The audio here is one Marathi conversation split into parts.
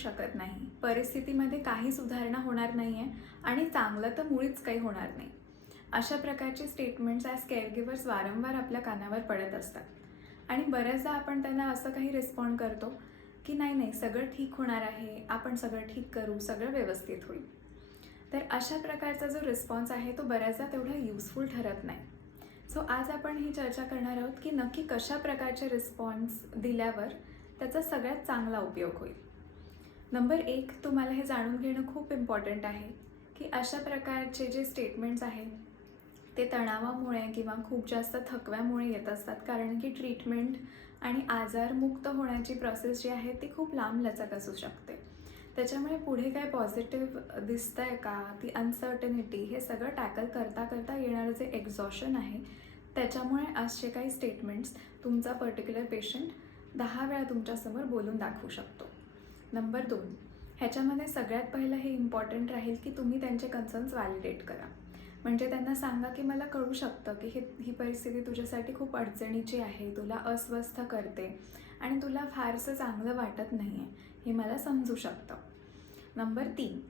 शकत नाही, परिस्थितीमध्ये काही सुधारणा होणार नाही आहे आणि चांगलं तर मुळीच काही होणार नाही. अशा प्रकारचे स्टेटमेंट्स ॲज केअरगिव्हर्स वारंवार आपल्या कानावर पडत असतात आणि बऱ्याचदा आपण त्यांना असं काही रिस्पॉन्ड करतो की नाही नाही सगळं ठीक होणार आहे, आपण सगळं ठीक करू, सगळं व्यवस्थित होईल. तर अशा प्रकारचा जो रिस्पॉन्स आहे तो बऱ्याचदा तेवढा युजफुल ठरत नाही. सो आज आपण ही चर्चा करणार आहोत की नक्की कशा प्रकारचे रिस्पॉन्स दिल्यावर त्याचा सगळ्यात चांगला उपयोग होईल. नंबर 1, तुम्हाला हे जाणून घेणं खूप इम्पॉर्टंट आहे की अशा प्रकारचे जे स्टेटमेंट्स आहेत ते तणावामुळे किंवा खूप जास्त थकव्यामुळे येत असतात, कारण की ट्रीटमेंट आणि आजारमुक्त होण्याची प्रोसेस जी आहे ती खूप लांबलचक असू शकते. त्याच्यामुळे पुढे काय पॉझिटिव्ह दिसतं आहे का, ती अनसर्टनिटी, हे सगळं टॅकल करता करता येणारं जे एक्झॉशन आहे त्याच्यामुळे असे काही स्टेटमेंट्स तुमचा पर्टिक्युलर पेशंट 10 वेळा तुमच्यासमोर बोलून दाखवू शकतो. नंबर 2, ह्याच्यामध्ये सगळ्यात पहिलं हे इम्पॉर्टंट राहील की तुम्ही त्यांचे कन्सर्न्स व्हॅलिडेट करा. म्हणजे त्यांना सांगा की मला कळू शकतं की ही परिस्थिती तुझ्यासाठी खूप अडचणीची आहे, तुला अस्वस्थ करते आणि तुला फारसं चांगलं वाटत नाही आहे, हे मला समजू शकतं. नंबर 3,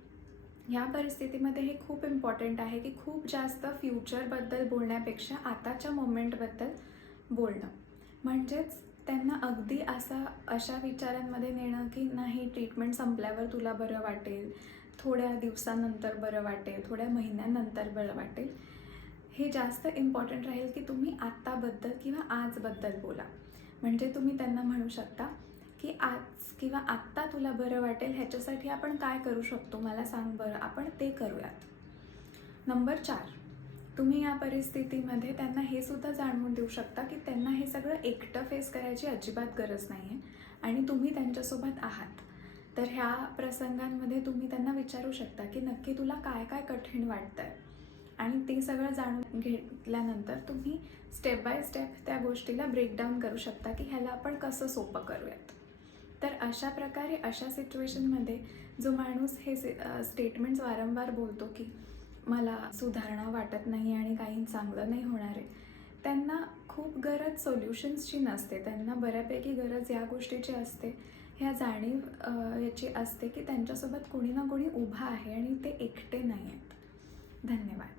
ह्या परिस्थितीमध्ये हे खूप इम्पॉर्टंट आहे की खूप जास्त फ्युचरबद्दल बोलण्यापेक्षा आताच्या मोमेंटबद्दल बोलणं. म्हणजेच त्यांना अगदी अशा विचारांमध्ये नेणं की नाही ट्रीटमेंट संपल्यावर तुला बरं वाटेल, थोड्या दिवसानंतर बरं वाटेल, थोड्या महिन्यानंतर बरं वाटेल. हे जास्त इम्पॉर्टंट राहील की तुम्ही आत्ताबद्दल किंवा आजबद्दल बोला. म्हणजे तुम्ही त्यांना म्हणू शकता की आज किंवा आत्ता तुला बरं वाटेल ह्याच्यासाठी आपण काय करू शकतो मला सांग बरं, आपण ते करूयात. नंबर 4, तुम्ही या परिस्थितीमध्ये त्यांना हे सुद्धा जाणवून देऊ शकता की त्यांना हे सगळं एकटं फेस करायची अजिबात गरज नाही आहे आणि तुम्ही त्यांच्यासोबत आहात. तर ह्या प्रसंगांमध्ये तुम्ही त्यांना विचारू शकता की नक्की तुला काय काय कठीण वाटतं आहे आणि ते सगळं जाणून घेतल्यानंतर तुम्ही स्टेप बाय स्टेप त्या गोष्टीला ब्रेकडाऊन करू शकता की ह्याला आपण कसं सोपं करूयात. तर अशा प्रकारे अशा सिच्युएशनमध्ये जो माणूस हे स्टेटमेंट्स वारंवार बोलतो की मला सुधारणा वाटत नाही आणि काही चांगलं नाही होणार आहे, त्यांना खूप गरज सोल्युशन्सची नसते, त्यांना बऱ्यापैकी गरज या गोष्टीची असते, ह्या जाणीव याची असते की त्यांच्यासोबत कोणी ना कोणी उभा आहे आणि ते एकटे नाही आहेत. धन्यवाद.